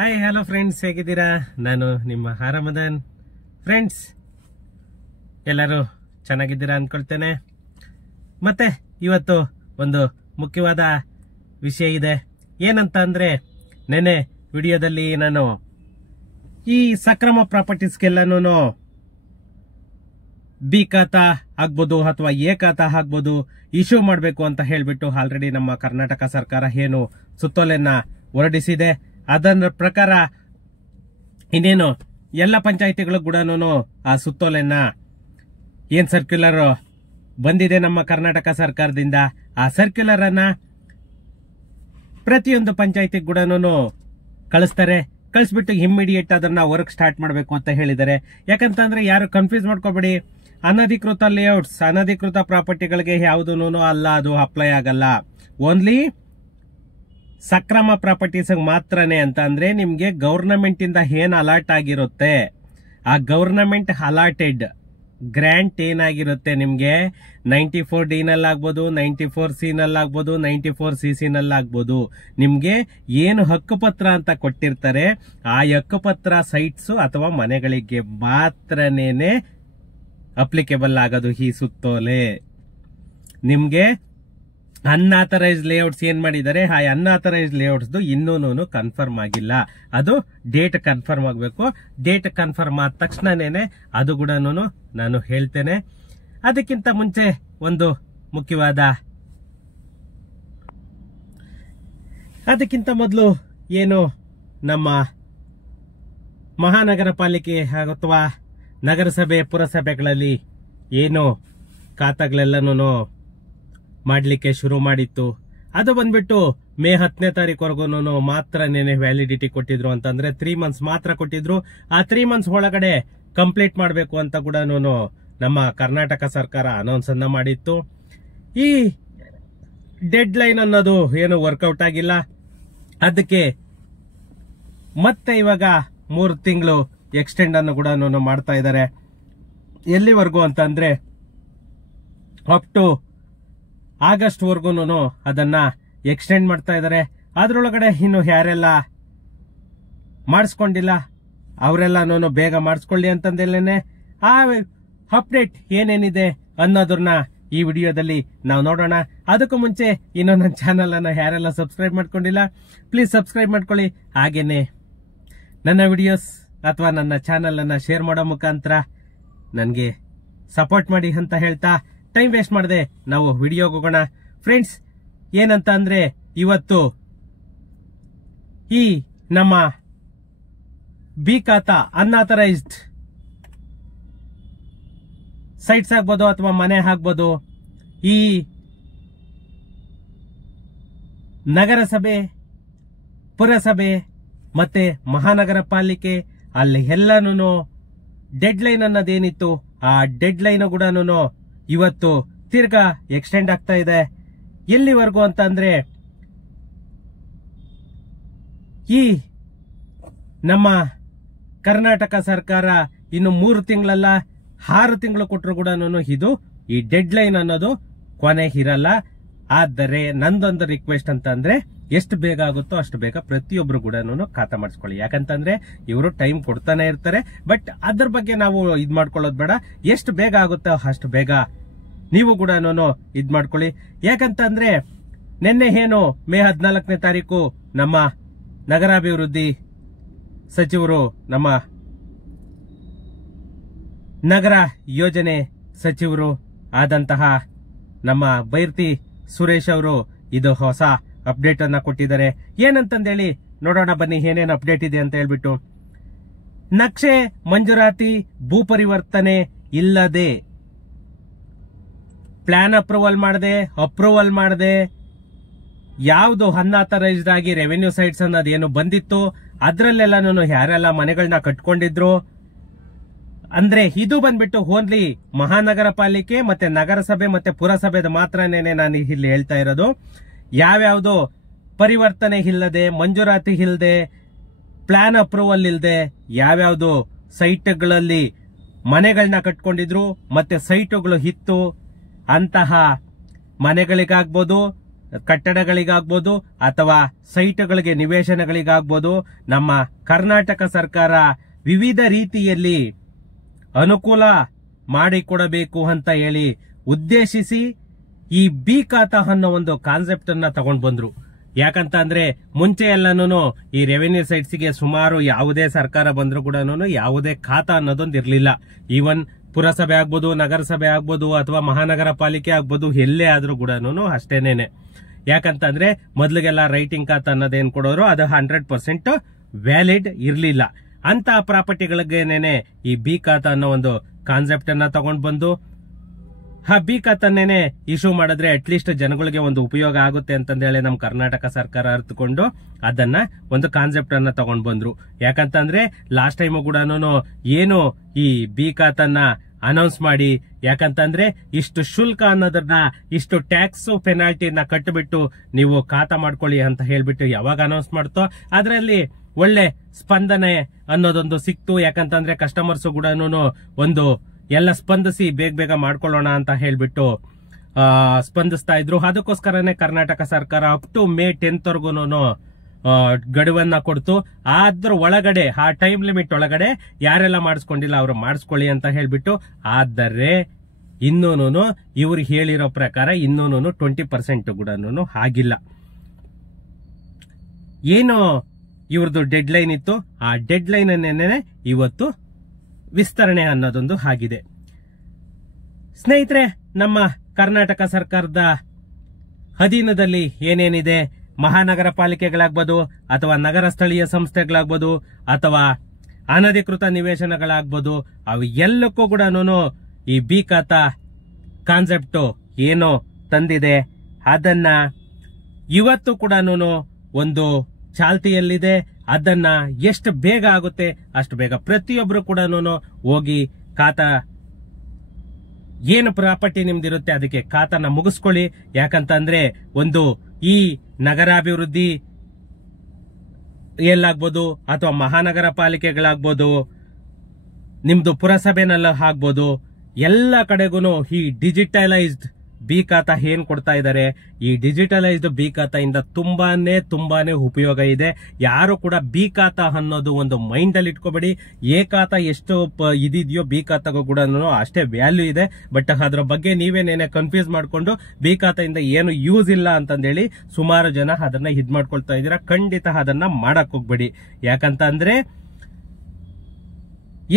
Hi hello friends, ಹೇಗಿದ್ದೀರಾ? ನಾನು ನಿಮ್ಮ ಆರಾಮದಾನ್. ಫ್ರೆಂಡ್ಸ್, ಎಲ್ಲರೂ ಚೆನ್ನಾಗಿದ್ದೀರಾ ಅನ್ಕೊಳ್ತೇನೆ. ಮತ್ತೆ ಇವತ್ತು ಒಂದು ಮುಖ್ಯವಾದ ವಿಷಯ ಇದೆ. ಏನಂತ ಅಂದ್ರೆ, ನೆನೆ ವಿಡಿಯೋದಲ್ಲಿ ನಾನು ಈ ಸಕ್ರಮ ಪ್ರಾಪರ್ಟೀಸ್ಗೆಲ್ಲನೂ ಬಿ ಖಾತಾ ಆಗ್ಬೋದು ಅಥವಾ ಎ ಖಾತಾ ಆಗ್ಬೋದು ಇಶ್ಯೂ ಮಾಡಬೇಕು ಅಂತ ಹೇಳ್ಬಿಟ್ಟು ಆಲ್ರೆಡಿ ನಮ್ಮ ಕರ್ನಾಟಕ ಸರ್ಕಾರ ಏನು ಸುತ್ತೋಲೆಯನ್ನ ಹೊರಡಿಸಿದೆ. ಅದರ ಪ್ರಕಾರ ಇನ್ನೇನು ಎಲ್ಲ ಪಂಚಾಯಿತಿಗಳು ಕೂಡ ಆ ಸುತ್ತೋಲೆಯನ್ನ ಏನ್ ಸರ್ಕ್ಯುಲರ್ ಬಂದಿದೆ ನಮ್ಮ ಕರ್ನಾಟಕ ಸರ್ಕಾರದಿಂದ, ಆ ಸರ್ಕ್ಯುಲರ್ ಅನ್ನ ಪ್ರತಿಯೊಂದು ಪಂಚಾಯಿತಿ ಕೂಡ ಕಳಿಸ್ತಾರೆ. ಕಳಿಸ್ಬಿಟ್ಟು ಇಮ್ಮಿಡಿಯೇಟ್ ಅದನ್ನ ವರ್ಕ್ ಸ್ಟಾರ್ಟ್ ಮಾಡಬೇಕು ಅಂತ ಹೇಳಿದ್ದಾರೆ. ಯಾಕಂತಂದ್ರೆ ಯಾರು ಕನ್ಫ್ಯೂಸ್ ಮಾಡ್ಕೋಬೇಡಿ, ಅನಧಿಕೃತ ಲೇಔಟ್ಸ್, ಅನಧಿಕೃತ ಪ್ರಾಪರ್ಟಿಗಳಿಗೆ ಯಾವುದೂ ಅಲ್ಲ, ಅದು ಅಪ್ಲೈ ಆಗಲ್ಲ. ಓನ್ಲಿ ಸಕ್ರಮ ಪ್ರಾಪರ್ಟೀಸ್ ಮಾತ್ರನೇ. ಅಂತ ಅಂದ್ರೆ ನಿಮ್ಗೆ ಗವರ್ನಮೆಂಟ್ ಇಂದ ಏನ್ ಅಲಾಟ್ ಆಗಿರುತ್ತೆ, ಆ ಗವರ್ನಮೆಂಟ್ ಅಲಾಟೆಡ್ ಗ್ರಾಂಟ್ ಏನಾಗಿರುತ್ತೆ ನಿಮ್ಗೆ 94D ನಲ್ಲಾಗ್ಬೋದು, 94C ನಲ್ಲಾಗ್ಬೋದು, 94CC ನಲ್ಲಾಗ್ಬೋದು, ನಿಮ್ಗೆ ಏನು ಹಕ್ಕುಪತ್ರ ಅಂತ ಕೊಟ್ಟಿರ್ತಾರೆ ಆ ಹಕ್ಕುಪತ್ರ ಸೈಟ್ಸ್ ಅಥವಾ ಮನೆಗಳಿಗೆ ಮಾತ್ರನೇನೆ ಅಪ್ಲಿಕೇಬಲ್ ಆಗೋದು ಈ ಸುತ್ತೋಲೆ. ನಿಮ್ಗೆ ಅನ್ಆಥರೈಸ್ಡ್ ಲೇಔಟ್ಸ್ ಏನ್ ಮಾಡಿದ್ದಾರೆ, ಆ ಅನ್ಆಥರೈಸ್ಡ್ ಲೇಔಟ್ಸ್ ಇನ್ನೂ ಕನ್ಫರ್ಮ್ ಆಗಿಲ್ಲ. ಅದು ಡೇಟ್ ಕನ್ಫರ್ಮ್ ಆಗಬೇಕು. ಡೇಟ್ ಕನ್ಫರ್ಮ್ ಆದ ತಕ್ಷಣನೇ ಅದು ಕೂಡ ನಾನು ಹೇಳ್ತೇನೆ. ಅದಕ್ಕಿಂತ ಮುಂಚೆ ಒಂದು ಮುಖ್ಯವಾದ, ಅದಕ್ಕಿಂತ ಮೊದಲು ಏನು ನಮ್ಮ ಮಹಾನಗರ ಪಾಲಿಕೆ ಅಥವಾ ನಗರಸಭೆ ಪುರಸಭೆಗಳಲ್ಲಿ ಏನು ಖಾತಾಗಳೆಲ್ಲನೂ ಮಾಡ್ಲಿಕ್ಕೆ ಶುರು ಮಾಡಿತ್ತು, ಅದು ಬಂದ್ಬಿಟ್ಟು ಮೇ 10ನೇ ತಾರೀಕುವರೆಗೂ ಮಾತ್ರ ವ್ಯಾಲಿಡಿಟಿ ಕೊಟ್ಟಿದ್ರು. ಅಂತಂದ್ರೆ 3 ಮಂತ್ಸ್ ಮಾತ್ರ ಕೊಟ್ಟಿದ್ರು. ಆ 3 ಮಂತ್ಸ್ ಒಳಗಡೆ ಕಂಪ್ಲೀಟ್ ಮಾಡಬೇಕು ಅಂತ ಕೂಡ ನಮ್ಮ ಕರ್ನಾಟಕ ಸರ್ಕಾರ ಅನೌನ್ಸ್ ಅನ್ನ ಮಾಡಿತ್ತು. ಈ ಡೆಡ್ ಲೈನ್ ಅನ್ನೋದು ಏನು ವರ್ಕೌಟ್ ಆಗಿಲ್ಲ. ಅದಕ್ಕೆ ಮತ್ತೆ ಇವಾಗ 3 ತಿಂಗಳು ಎಕ್ಸ್ಟೆಂಡ್ ಅನ್ನು ಕೂಡ ಮಾಡ್ತಾ ಇದ್ದಾರೆ. ಎಲ್ಲಿವರೆಗೂ ಅಂತಂದ್ರೆ ಅಪ್ ಟು ಆಗಸ್ಟ್ ವರ್ಗು ಅದನ್ನ ಎಕ್ಸ್ಟೆಂಡ್ ಮಾಡ್ತಾ ಇದ್ದಾರೆ. ಅದ್ರೊಳಗಡೆ ಇನ್ನು ಯಾರೆಲ್ಲ ಮಾಡಿಸ್ಕೊಂಡಿಲ್ಲ ಅವರೆಲ್ಲ ಬೇಗ ಮಾಡಿಸ್ಕೊಳ್ಳಿ ಅಂತಂದೇನೆ ಆ ಅಪ್ಡೇಟ್ ಏನೇನಿದೆ ಅನ್ನೋದನ್ನ ಈ ವಿಡಿಯೋದಲ್ಲಿ ನಾವು ನೋಡೋಣ. ಅದಕ್ಕೂ ಮುಂಚೆ ಇನ್ನು ನನ್ನ ಚಾನಲ್ ಅನ್ನ ಯಾರೆಲ್ಲ ಸಬ್ಸ್ಕ್ರೈಬ್ ಮಾಡ್ಕೊಂಡಿಲ್ಲ ಪ್ಲೀಸ್ ಸಬ್ಸ್ಕ್ರೈಬ್ ಮಾಡ್ಕೊಳ್ಳಿ. ಹಾಗೇನೆ ನನ್ನ ವಿಡಿಯೋಸ್ ಅಥವಾ ನನ್ನ ಚಾನಲ್ ಅನ್ನ ಶೇರ್ ಮಾಡೋ ಮುಖಾಂತರ ನನಗೆ ಸಪೋರ್ಟ್ ಮಾಡಿ ಅಂತ ಹೇಳ್ತಾ ಟೈಮ್ ವೇಸ್ಟ್ ಮಾಡದೆ ನಾವು ವಿಡಿಯೋಗೆ ಹೋಗೋಣ. ಫ್ರೆಂಡ್ಸ್, ಏನಂತ ಅಂದ್ರೆ ಇವತ್ತು ಈ ನಮ್ಮ ಬಿ ಖಾತಾ ಅನ್ಆಥರೈಸ್ಡ್ ಸೈಟ್ಸ್ ಆಗ್ಬೋದು ಅಥವಾ ಮನೆ ಆಗ್ಬೋದು, ಈ ನಗರಸಭೆ, ಪುರಸಭೆ ಮತ್ತೆ ಮಹಾನಗರ ಪಾಲಿಕೆ ಅಲ್ಲಿ ಎಲ್ಲಾನು ಡೆಡ್ ಲೈನ್ ಅನ್ನೋದೇನಿತ್ತು ಆ ಡೆಡ್ ಲೈನ್ ಕೂಡ ಇವತ್ತು ತಿರ್ಗಾ ಎಕ್ಸ್ಟೆಂಡ್ ಆಗ್ತಾ ಇದೆ. ಎಲ್ಲಿವರೆಗೂ ಅಂತ ಅಂದ್ರೆ ಈ ನಮ್ಮ ಕರ್ನಾಟಕ ಸರ್ಕಾರ ಇನ್ನು 3 ತಿಂಗಳಲ್ಲ 6 ತಿಂಗಳು ಕೊಟ್ಟರು ಕೂಡ ಇದು ಈ ಡೆಡ್ ಲೈನ್ ಅನ್ನೋದು ಕೊನೆ ಇರಲ್ಲ. ಆದರೆ ನಂದೊಂದು ರಿಕ್ವೆಸ್ಟ್ ಅಂತ ಅಂದ್ರೆ ಎಷ್ಟು ಬೇಗ ಆಗುತ್ತೋ ಅಷ್ಟು ಬೇಗ ಪ್ರತಿಯೊಬ್ರು ಕೂಡ ಖಾತಾ ಮಾಡಿಸ್ಕೊಳ್ಳಿ. ಯಾಕಂತಂದ್ರೆ ಇವರು ಟೈಮ್ ಕೊಡ್ತಾನೆ ಇರ್ತಾರೆ. ಬಟ್ ಅದ್ರ ಬಗ್ಗೆ ನಾವು ಇದ್ ಮಾಡ್ಕೊಳ್ಳೋದು ಬೇಡ. ಎಷ್ಟು ಬೇಗ ಆಗುತ್ತೋ ಅಷ್ಟು ಬೇಗ ನೀವು ಕೂಡ ಇದ್ ಮಾಡ್ಕೊಳ್ಳಿ. ಯಾಕಂತಂದ್ರೆ ನಿನ್ನೆ ಏನು ಮೇ 14ನೇ ತಾರೀಕು ನಮ್ಮ ನಗರಾಭಿವೃದ್ಧಿ ಸಚಿವರು, ನಮ್ಮ ನಗರ ಯೋಜನೆ ಸಚಿವರು ಆದಂತಹ ನಮ್ಮ ಬೈರ್ತಿ ಸುರೇಶ್ ಅವರು ಇದು ಹೊಸ ಅಪ್ಡೇಟ್ ಅನ್ನ ಕೊಟ್ಟಿದ್ದಾರೆ. ಏನಂತಂದೇಳಿ ನೋಡೋಣ ಬನ್ನಿ, ಏನೇನು ಅಪ್ಡೇಟ್ ಇದೆ ಅಂತ ಹೇಳ್ಬಿಟ್ಟು. ನಕ್ಷೆ ಮಂಜೂರಾತಿ ಭೂ ಪರಿವರ್ತನೆ ಇಲ್ಲದೆ ಪ್ಲಾನ್ ಅಪ್ರೂವಲ್ ಮಾಡದೆ ಯಾವುದು ಅನ್ಆಥರೈಸ್ಡ್ ಆಗಿ ರೆವೆನ್ಯೂ ಸೈಟ್ಸ್ ಅನ್ನೋದೇನು ಬಂದಿತ್ತು ಅದ್ರಲ್ಲೆಲ್ಲ ಯಾರೆಲ್ಲ ಮನೆಗಳನ್ನ ಕಟ್ಕೊಂಡಿದ್ರು ಅಂದ್ರೆ ಇದು ಬಂದ್ಬಿಟ್ಟು ಓನ್ಲಿ ಮಹಾನಗರ ಪಾಲಿಕೆ ಮತ್ತೆ ನಗರಸಭೆ ಮತ್ತೆ ಪುರಸಭೆದ ಮಾತ್ರನೇ ನಾನು ಇಲ್ಲಿ ಹೇಳ್ತಾ ಇರೋದು. ಯಾವ್ಯಾವ್ದು ಪರಿವರ್ತನೆ ಇಲ್ಲದೆ, ಮಂಜೂರಾತಿ ಇಲ್ಲದೆ, ಪ್ಲಾನ್ ಅಪ್ರೂವಲ್ ಇಲ್ಲದೆ ಯಾವ್ಯಾವ್ದು ಸೈಟ್ಗಳಲ್ಲಿ ಮನೆಗಳನ್ನ ಕಟ್ಕೊಂಡಿದ್ರು ಮತ್ತೆ ಸೈಟುಗಳು ಇತ್ತು ಅಂತಹ ಮನೆಗಳಿಗಾಗ್ಬೋದು ಕಟ್ಟಡಗಳಿಗಾಗ್ಬೋದು ಅಥವಾ ಸೈಟ್ಗಳಿಗೆ ನಿವೇಶನಗಳಿಗಾಗ್ಬೋದು ನಮ್ಮ ಕರ್ನಾಟಕ ಸರ್ಕಾರ ವಿವಿಧ ರೀತಿಯಲ್ಲಿ ಅನುಕೂಲ ಮಾಡಿಕೊಡಬೇಕು ಅಂತ ಹೇಳಿ ಉದ್ದೇಶಿಸಿ ಈ ಬಿ ಖಾತಾ ಅನ್ನೋ ಒಂದು ಕಾನ್ಸೆಪ್ಟ್ ಅನ್ನ ತಗೊಂಡ್ ಬಂದ್ರು. ಯಾಕಂತ ಅಂದ್ರೆ ಮುಂಚೆ ಎಲ್ಲಾನು ಈ ರೆವೆನ್ಯೂ ಸೈಟ್ಸ್ಗೆ ಸುಮಾರು ಯಾವುದೇ ಸರ್ಕಾರ ಬಂದ್ರು ಕೂಡ ಯಾವುದೇ ಖಾತಾ ಅನ್ನೋದೊಂದು ಇರ್ಲಿಲ್ಲ. ಈವನ್ ಪುರಸಭೆ ಆಗ್ಬೋದು, ನಗರಸಭೆ ಆಗ್ಬೋದು ಅಥವಾ ಮಹಾನಗರ ಪಾಲಿಕೆ ಆಗ್ಬೋದು, ಎಲ್ಲೇ ಆದ್ರೂ ಕೂಡ ಅಷ್ಟೇನೇನೆ. ಯಾಕಂತಂದ್ರೆ ಮೊದ್ಲಿಗೆಲ್ಲ ರೈಟಿಂಗ್ ಖಾತಾ ಅನ್ನೋದೇನ್ ಕೊಡೋರು ಅದು 100% ವ್ಯಾಲಿಡ್ ಇರ್ಲಿಲ್ಲ. ಅಂತ ಪ್ರಾಪರ್ಟಿಗಳಿಗೇನೇನೆ ಈ ಬಿ ಖಾತಾ ಅನ್ನೋ ಒಂದು ಕಾನ್ಸೆಪ್ಟ್ ಅನ್ನ ತಗೊಂಡ್ ಬಂದು ಆ ಬಿ ಖಾತಾನೇನೆ ಇಶ್ಯೂ ಮಾಡಿದ್ರೆ ಅಟ್ಲೀಸ್ಟ್ ಜನಗಳಿಗೆ ಒಂದು ಉಪಯೋಗ ಆಗುತ್ತೆ ಅಂತಂದೇಳಿ ನಮ್ಮ ಕರ್ನಾಟಕ ಸರ್ಕಾರ ಅರ್ಥಕೊಂಡು ಅದನ್ನ ಒಂದು ಕಾನ್ಸೆಪ್ಟ್ ಅನ್ನ ತಗೊಂಡ್ ಬಂದ್ರು. ಯಾಕಂತಂದ್ರೆ ಲಾಸ್ಟ್ ಟೈಮ್ ಕೂಡ ಏನು ಈ ಬಿ ಖಾತಾನ ಅನೌನ್ಸ್ ಮಾಡಿ, ಯಾಕಂತಂದ್ರೆ ಇಷ್ಟು ಶುಲ್ಕ ಅನ್ನೋದನ್ನ, ಇಷ್ಟು ಟ್ಯಾಕ್ಸ್ ಪೆನಾಲ್ಟಿನ ಕಟ್ಟಿಬಿಟ್ಟು ನೀವು ಖಾತಾ ಮಾಡ್ಕೊಳ್ಳಿ ಅಂತ ಹೇಳ್ಬಿಟ್ಟು ಯಾವಾಗ ಅನೌನ್ಸ್ ಮಾಡ್ತೋ ಅದರಲ್ಲಿ ಒಳ್ಳೆ ಸ್ಪಂದನೆ ಅನ್ನೋದೊಂದು ಸಿಕ್ತು. ಯಾಕಂತಂದ್ರೆ ಕಸ್ಟಮರ್ಸ್ ಕೂಡ ಒಂದು ಎಲ್ಲ ಸ್ಪಂದಿಸಿ ಬೇಗ ಬೇಗ ಮಾಡ್ಕೊಳ್ಳೋಣ ಅಂತ ಹೇಳ್ಬಿಟ್ಟು ಸ್ಪಂದಿಸ್ತಾ ಇದ್ರು. ಅದಕ್ಕೋಸ್ಕರನೇ ಕರ್ನಾಟಕ ಸರ್ಕಾರ ಅಪ್ ಟು ಮೇ 10th ವರ್ಗು ಗಡುವನ್ನ ಕೊಡ್ತು. ಅದ್ರ ಒಳಗಡೆ, ಆ ಟೈಮ್ ಲಿಮಿಟ್ ಒಳಗಡೆ ಯಾರೆಲ್ಲ ಮಾಡಿಸ್ಕೊಂಡಿಲ್ಲ ಅವರು ಮಾಡಿಸ್ಕೊಳ್ಳಿ ಅಂತ ಹೇಳ್ಬಿಟ್ಟು. ಆದರೆ ಇನ್ನೂನು ಇವ್ರು ಹೇಳಿರೋ ಪ್ರಕಾರ ಇನ್ನೂನು 20% ಕೂಡ ಆಗಿಲ್ಲ. ಏನು ಇವ್ರದ್ದು ಡೆಡ್ ಲೈನ್ ಇತ್ತು, ಆ ಡೆಡ್ ಲೈನ್ ಅನ್ನೇನೆ ಇವತ್ತು ವಿಸ್ತರಣೆ ಅನ್ನೋದೊಂದು ಆಗಿದೆ. ಸ್ನೇಹಿತರೆ, ನಮ್ಮ ಕರ್ನಾಟಕ ಸರ್ಕಾರದ ಅಧೀನದಲ್ಲಿ ಏನೇನಿದೆ, ಮಹಾನಗರ ಪಾಲಿಕೆಗಳಾಗ್ಬೋದು ಅಥವಾ ನಗರ ಸ್ಥಳೀಯ ಸಂಸ್ಥೆಗಳಾಗ್ಬೋದು ಅಥವಾ ಅನಧಿಕೃತ ನಿವೇಶನಗಳಾಗ್ಬೋದು, ಅವು ಎಲ್ಲಕ್ಕೂ ಕೂಡ ಈ ಬಿ ಖಾತಾ ಕಾನ್ಸೆಪ್ಟ್ ಏನೋ ತಂದಿದೆ ಅದನ್ನ ಇವತ್ತು ಕೂಡ ಒಂದು ಚಾಲ್ತಿಯಲ್ಲಿದೆ. ಅದನ್ನ ಎಷ್ಟು ಬೇಗ ಆಗುತ್ತೆ ಅಷ್ಟು ಬೇಗ ಪ್ರತಿಯೊಬ್ರು ಕೂಡ ಹೋಗಿ ಖಾತಾ ಏನು ಪ್ರಾಪರ್ಟಿ ನಿಮ್ದಿರುತ್ತೆ ಅದಕ್ಕೆ ಖಾತಾನ ಮುಗಿಸ್ಕೊಳ್ಳಿ. ಯಾಕಂತಂದ್ರೆ ಒಂದು ಈ ನಗರಾಭಿವೃದ್ಧಿ ಎಲ್ಲಾಗ್ಬೋದು ಅಥವಾ ಮಹಾನಗರ ಪಾಲಿಕೆಗಳಾಗ್ಬೋದು, ನಿಮ್ದು ಪುರಸಭೆನೆಲ್ಲ ಆಗ್ಬೋದು, ಎಲ್ಲ ಕಡೆಗೂ ಈ ಡಿಜಿಟಲೈಸ್ಡ್ ಬಿ ಖಾತಾ ಏನ್ ಕೊಡ್ತಾ ಇದ್ದಾರೆ, ಈ ಡಿಜಿಟಲೈಸ್ಡ್ ಬಿ ಖಾತಾ ಇಂದ ತುಂಬಾನೇ ಉಪಯೋಗ ಇದೆ. ಯಾರು ಕೂಡ ಬಿ ಖಾತಾ ಅನ್ನೋದು ಒಂದು ಮೈಂಡ್ ಅಲ್ಲಿ ಇಟ್ಕೋಬೇಡಿ. ಎ ಖಾತಾ ಎಷ್ಟು ಇದಿದೆಯೋ ಬಿ ಖಾತಾಗೂ ಕೂಡ ಅಷ್ಟೇ ವ್ಯಾಲ್ಯೂ ಇದೆ. ಬಟ್ ಅದ್ರ ಬಗ್ಗೆ ನೀವೇನೇನೆ ಕನ್ಫ್ಯೂಸ್ ಮಾಡ್ಕೊಂಡು ಬಿ ಖಾತಾ ಇಂದ ಏನು ಯೂಸ್ ಇಲ್ಲ ಅಂತಂದೇಳಿ ಸುಮಾರು ಜನ ಅದನ್ನ ಇದ್ ಮಾಡ್ಕೊಳ್ತಾ ಇದ್ದೀರಾ. ಖಂಡಿತ ಅದನ್ನ ಮಾಡಕ್ ಹೋಗ್ಬೇಡಿ. ಯಾಕಂತ ಅಂದ್ರೆ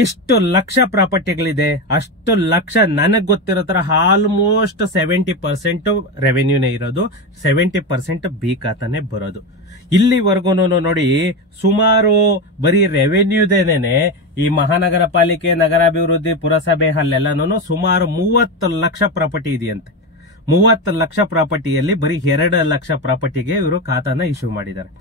ಎಷ್ಟು ಲಕ್ಷ ಪ್ರಾಪರ್ಟಿಗಳಿದೆ, ಅಷ್ಟು ಲಕ್ಷ ನನಗ್ ಗೊತ್ತಿರೋ ತರ ಆಲ್ಮೋಸ್ಟ್ 70% ರೆವೆನ್ಯೂನೇ ಇರೋದು, 70% ಬಿ ಖಾತಾನೇ ಬರೋದು. ಇಲ್ಲಿವರೆಗೂ ನೋಡಿ ಸುಮಾರು ಬರೀ ರೆವೆನ್ಯೂದೇನೆ ಈ ಮಹಾನಗರ ಪಾಲಿಕೆ, ನಗರಾಭಿವೃದ್ಧಿ, ಪುರಸಭೆ ಅಲ್ಲೆಲ್ಲಾನು ಸುಮಾರು 30 ಲಕ್ಷ ಪ್ರಾಪರ್ಟಿ ಇದೆಯಂತೆ. 30 ಲಕ್ಷ ಪ್ರಾಪರ್ಟಿಯಲ್ಲಿ ಬರೀ 2 ಲಕ್ಷ ಪ್ರಾಪರ್ಟಿಗೆ ಇವರು ಖಾತಾನ ಇಶ್ಯೂ ಮಾಡಿದ್ದಾರೆ.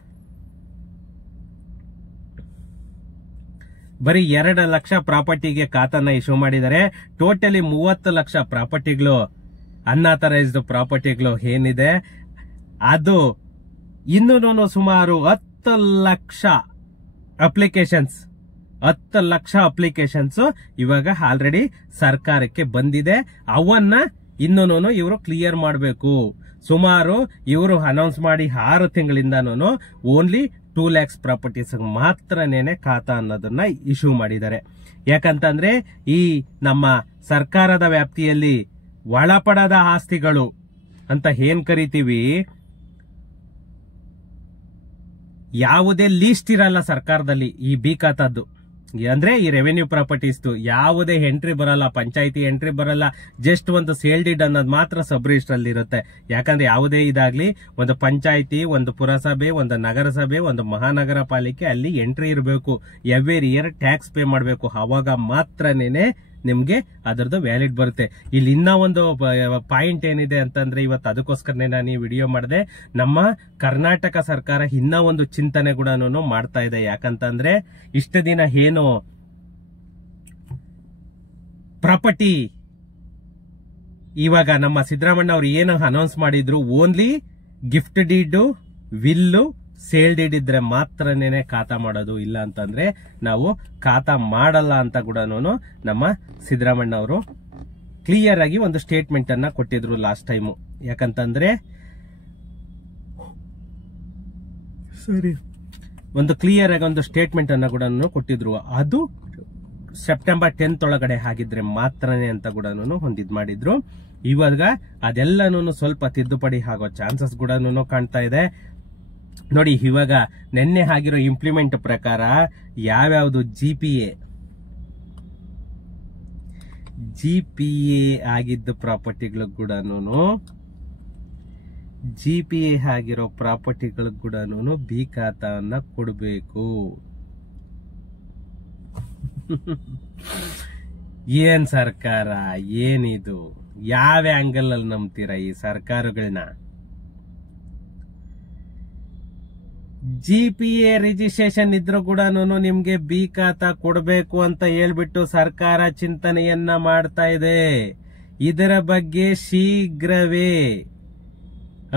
ಬರೀ 2 ಲಕ್ಷ ಪ್ರಾಪರ್ಟಿಗೆ ಖಾತಾನ ಇಶ್ಯೂ ಮಾಡಿದ್ದಾರೆ. ಟೋಟಲಿ 30 ಲಕ್ಷ ಪ್ರಾಪರ್ಟಿಗಳು, ಅನ್ಆಥರೈಸ್ಡ್ ಪ್ರಾಪರ್ಟಿಗಳು ಏನಿದೆ ಅದು ಇನ್ನೂ ಸುಮಾರು 10 ಲಕ್ಷ ಅಪ್ಲಿಕೇಶನ್ಸ್ ಇವಾಗ ಆಲ್ರೆಡಿ ಸರ್ಕಾರಕ್ಕೆ ಬಂದಿದೆ. ಅವನ್ನ ಇನ್ನೂನು ಇವರು ಕ್ಲಿಯರ್ ಮಾಡಬೇಕು. ಸುಮಾರು ಇವರು ಅನೌನ್ಸ್ ಮಾಡಿ 6 ತಿಂಗಳಿಂದಾನು ಓನ್ಲಿ 2 lakhs ಪ್ರಾಪರ್ಟೀಸ್ ಮಾತ್ರನೇನೆ ಖಾತಾ ಅನ್ನೋದನ್ನ ಇಶ್ಯೂ ಮಾಡಿದ್ದಾರೆ. ಯಾಕಂತಂದ್ರೆ ಈ ನಮ್ಮ ಸರ್ಕಾರದ ವ್ಯಾಪ್ತಿಯಲ್ಲಿ ಒಳಪಡದ ಆಸ್ತಿಗಳು ಅಂತ ಏನ್ ಕರಿತೀವಿ, ಯಾವುದೇ ಲೀಸ್ಟ್ ಇರಲ್ಲ ಸರ್ಕಾರದಲ್ಲಿ ಈ ಬಿ ಖಾತಾದ್ದು. ಅಂದ್ರೆ ಈ ರೆವೆನ್ಯೂ ಪ್ರಾಪರ್ಟೀಸ್ ಯಾವುದೇ ಎಂಟ್ರಿ ಬರಲ್ಲ, ಪಂಚಾಯಿತಿ ಎಂಟ್ರಿ ಬರಲ್ಲ. ಜಸ್ಟ್ ಒಂದು ಸೇಲ್ ಡೀಡ್ ಅನ್ನೋದು ಮಾತ್ರ ಸಬ್ ರಿಜಿಸ್ಟರ್ ಅಲ್ಲಿ ಇರುತ್ತೆ. ಯಾಕಂದ್ರೆ ಯಾವುದೇ ಇದಾಗ್ಲಿ ಒಂದು ಪಂಚಾಯಿತಿ, ಒಂದು ಪುರಸಭೆ, ಒಂದು ನಗರಸಭೆ, ಒಂದು ಮಹಾನಗರ ಪಾಲಿಕೆ ಅಲ್ಲಿ ಎಂಟ್ರಿ ಇರಬೇಕು. ಎವ್ರಿ ಇಯರ್ ಟ್ಯಾಕ್ಸ್ ಪೇ ಮಾಡಬೇಕು. ಅವಾಗ ಮಾತ್ರನೇನೆ ನಿಮ್ಗೆ ಅದರದ್ದು ವ್ಯಾಲಿಡ್ ಬರುತ್ತೆ. ಇಲ್ಲಿ ಇನ್ನ ಒಂದು ಪಾಯಿಂಟ್ ಏನಿದೆ ಅಂತಂದ್ರೆ ಇವತ್ತು ಅದಕ್ಕೋಸ್ಕರನೇ ನಾನು ಈ ವಿಡಿಯೋ ಮಾಡಿದೆ. ನಮ್ಮ ಕರ್ನಾಟಕ ಸರ್ಕಾರ ಇನ್ನ ಒಂದು ಚಿಂತನೆ ಕೂಡ ಮಾಡ್ತಾ ಇದೆ. ಯಾಕಂತಂದ್ರೆ ಇಷ್ಟು ದಿನ ಏನು ಪ್ರಾಪರ್ಟಿ ಇವಾಗ ನಮ್ಮ ಸಿದ್ದರಾಮಣ್ಣ ಅವರು ಏನು ಅನೌನ್ಸ್ ಮಾಡಿದ್ರು, only gift deed, will, sale deed ಇದ್ರೆ ಮಾತ್ರನೇನೆ ಖಾತಾ ಮಾಡೋದು. ಇಲ್ಲ ಅಂತಂದ್ರೆ ನಾವು ಖಾತಾ ಮಾಡಲ್ಲ ಅಂತ ಕೂಡ ನಮ್ಮ ಸಿದ್ದರಾಮಣ್ಣ ಅವರು ಕ್ಲಿಯರ್ ಆಗಿ ಒಂದು ಸ್ಟೇಟ್ಮೆಂಟ್ ಅನ್ನ ಕೊಟ್ಟಿದ್ರು ಲಾಸ್ಟ್ ಟೈಮು. ಯಾಕಂತಂದ್ರೆ ಒಂದು ಕ್ಲಿಯರ್ ಆಗಿ ಒಂದು ಸ್ಟೇಟ್ಮೆಂಟ್ ಅನ್ನ ಕೂಡ ಕೊಟ್ಟಿದ್ರು. ಅದು ಸೆಪ್ಟೆಂಬರ್ 10th ಒಳಗಡೆ ಆಗಿದ್ರೆ ಮಾತ್ರನೇ ಅಂತ ಕೂಡ ಹೊಂದಿದ್ ಮಾಡಿದ್ರು. ಇವಾಗ ಅದೆಲ್ಲನೂ ಸ್ವಲ್ಪ ತಿದ್ದುಪಡಿ ಆಗೋ ಚಾನ್ಸಸ್ ಕೂಡ ಕಾಣ್ತಾ ಇದೆ. ನೋಡಿ, ಇವಾಗ ನಿನ್ನೆ ಆಗಿರೋ ಇಂಪ್ಲಿಮೆಂಟ್ ಪ್ರಕಾರ ಯಾವ್ಯಾವ್ದು ಜಿಪಿಎ ಆಗಿದ್ದ ಪ್ರಾಪರ್ಟಿಗಳು ಕೂಡ ಜಿಪಿಎ ಆಗಿರೋ ಪ್ರಾಪರ್ಟಿಗಳು ಕೂಡ ಬಿ ಖಾತಾವನ್ನ ಕೊಡಬೇಕು. ಏನ್ ಸರ್ಕಾರ, ಏನಿದು? ಯಾವ ಆಂಗಲ್ ಅಲ್ಲಿ ನಂಬ್ತೀರಾ ಈ ಸರ್ಕಾರಗಳನ್ನ? ಜಿಪಿಎ ರಿಜಿಸ್ಟ್ರೇಷನ್ ಇದ್ರೂ ಕೂಡ ನಿಮ್ಗೆ ಬಿ ಖಾತಾ ಕೊಡಬೇಕು ಅಂತ ಹೇಳ್ಬಿಟ್ಟು ಸರ್ಕಾರ ಚಿಂತನೆಯನ್ನ ಮಾಡ್ತಾ ಇದೆ. ಇದರ ಬಗ್ಗೆ ಶೀಘ್ರವೇ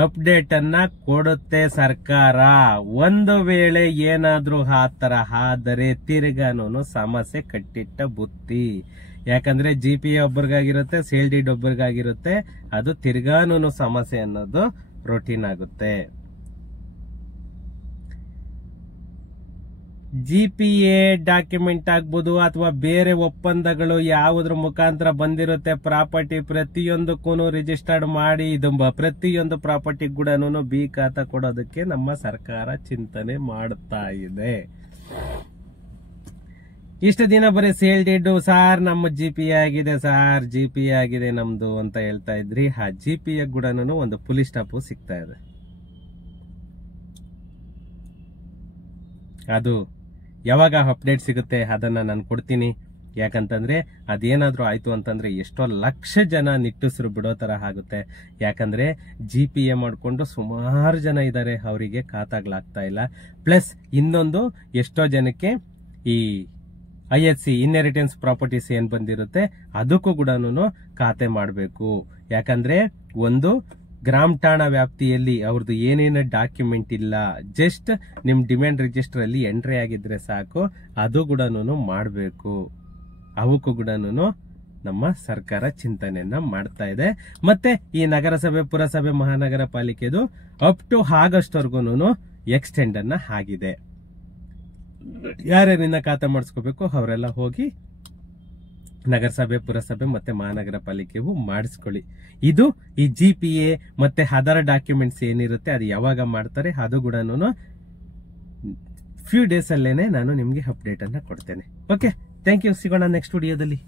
ಅಪ್ಡೇಟ್ ಅನ್ನ ಕೊಡುತ್ತೆ ಸರ್ಕಾರ. ಒಂದು ವೇಳೆ ಏನಾದ್ರೂ ಆ ತರ ಆದರೆ ತಿರ್ಗಾನು ಸಮಸ್ಯೆ ಕಟ್ಟಿಟ್ಟ ಬುತ್ತಿ. ಯಾಕಂದ್ರೆ ಜಿಪಿಎ ಒಬ್ಬರಿಗಾಗಿರುತ್ತೆ, ಸೇಲ್ ಡೀಡ್ ಒಬ್ಬರಿಗಾಗಿರುತ್ತೆ. ಅದು ತಿರ್ಗಾನು ಸಮಸ್ಯೆ ಅನ್ನೋದು ರೊಟೀನ್ ಆಗುತ್ತೆ. ಜಿಪಿಎ ಡಾಕ್ಯುಮೆಂಟ್ ಆಗ್ಬೋದು ಅಥವಾ ಬೇರೆ ಒಪ್ಪಂದಗಳು ಯಾವುದ್ರ ಮುಖಾಂತರ ಬಂದಿರುತ್ತೆ ಪ್ರಾಪರ್ಟಿ, ಪ್ರತಿಯೊಂದಕ್ಕೂ ರಿಜಿಸ್ಟರ್ಡ್ ಮಾಡಿ ಪ್ರತಿಯೊಂದು ಪ್ರಾಪರ್ಟಿ ಕೂಡ ಬಿ ಖಾತಾ ಕೊಡೋದಕ್ಕೆ ನಮ್ಮ ಸರ್ಕಾರ ಚಿಂತನೆ ಮಾಡ್ತಾ ಇದೆ. ಇಷ್ಟು ದಿನ ಬರೀ ಸೇಲ್ ಡೀಡ್ ಸಾರ್ ನಮ್ಮ ಜಿಪಿಎ ಆಗಿದೆ, ಸಾರ್ ಜಿಪಿಎ ಆಗಿದೆ ನಮ್ದು ಅಂತ ಹೇಳ್ತಾ ಇದ್ರಿ. ಆ ಜಿಪಿಎ ಕೂಡ ಒಂದು ಪುಲಿ ಸ್ಟಾಪ್ ಸಿಗ್ತಾ ಇದೆ. ಅದು ಯಾವಾಗ ಅಪ್ಡೇಟ್ ಸಿಗುತ್ತೆ ಅದನ್ನ ನಾನು ಕೊಡ್ತೀನಿ. ಯಾಕಂತಂದ್ರೆ ಅದೇನಾದ್ರೂ ಆಯ್ತು ಅಂತಂದ್ರೆ ಎಷ್ಟೋ ಲಕ್ಷ ಜನ ನಿಟ್ಟುಸಿರು ಬಿಡೋ ತರ ಆಗುತ್ತೆ. ಯಾಕಂದ್ರೆ ಜಿಪಿಎ ಮಾಡ್ಕೊಂಡು ಸುಮಾರು ಜನ ಇದ್ದಾರೆ, ಅವರಿಗೆ ಖಾತಾಗಳಾಗ್ತಾ ಇಲ್ಲ. ಪ್ಲಸ್ ಇನ್ನೊಂದು ಎಷ್ಟೋ ಜನಕ್ಕೆ ಈ IHC ಇನ್ಹೆರಿಟೆನ್ಸ್ ಪ್ರಾಪರ್ಟೀಸ್ ಏನ್ ಬಂದಿರುತ್ತೆ ಅದಕ್ಕೂ ಕೂಡ ಖಾತೆ ಮಾಡಬೇಕು. ಯಾಕಂದ್ರೆ ಒಂದು ಗ್ರಾಮ ಠಾಣಾ ವ್ಯಾಪ್ತಿಯಲ್ಲಿ ಅವ್ರದ್ದು ಏನೇನು ಡಾಕ್ಯುಮೆಂಟ್ ಇಲ್ಲ, ಜಸ್ಟ್ ನಿಮ್ ಡಿಮ್ಯಾಂಡ್ ರಿಜಿಸ್ಟರ್ ಅಲ್ಲಿ ಎಂಟ್ರಿ ಆಗಿದ್ರೆ ಸಾಕು, ಅದು ಕೂಡ ಮಾಡಬೇಕು. ಅವಕ್ಕೂ ಕೂಡ ನಮ್ಮ ಸರ್ಕಾರ ಚಿಂತನೆಯನ್ನ ಮಾಡ್ತಾ ಇದೆ. ಮತ್ತೆ ಈ ನಗರಸಭೆ, ಪುರಸಭೆ, ಮಹಾನಗರ ಪಾಲಿಕೆದು ಅಪ್ ಟು ಆಗಸ್ಟ್ ವರ್ಗೂನು ಎಕ್ಸ್ಟೆಂಡ್ ಅನ್ನ ಆಗಿದೆ. ಯಾರ್ಯಾರಿಂದ ಖಾತೆ ಮಾಡಿಸ್ಕೋಬೇಕು ಅವರೆಲ್ಲ ಹೋಗಿ ನಗರಸಭೆ, ಪುರಸಭೆ ಮತ್ತೆ ಮಹಾನಗರ ಪಾಲಿಕೆಗೂ ಮಾಡಿಸ್ಕೊಳ್ಳಿ. ಇದು ಈ ಜಿಪಿಎ ಮತ್ತೆ ಅದರ್ ಡಾಕ್ಯುಮೆಂಟ್ಸ್ ಏನಿರುತ್ತೆ ಅದು ಯಾವಾಗ ಮಾಡ್ತಾರೆ ಅದು ಕೂಡ ಫ್ಯೂ ಡೇಸ್ ಅಲ್ಲೇನೆ ನಾನು ನಿಮ್ಗೆ ಅಪ್ಡೇಟ್ ಅನ್ನ ಕೊಡ್ತೇನೆ. Okay, thank you. ಸಿಗೋಣ ನೆಕ್ಸ್ಟ್ ವಿಡಿಯೋದಲ್ಲಿ.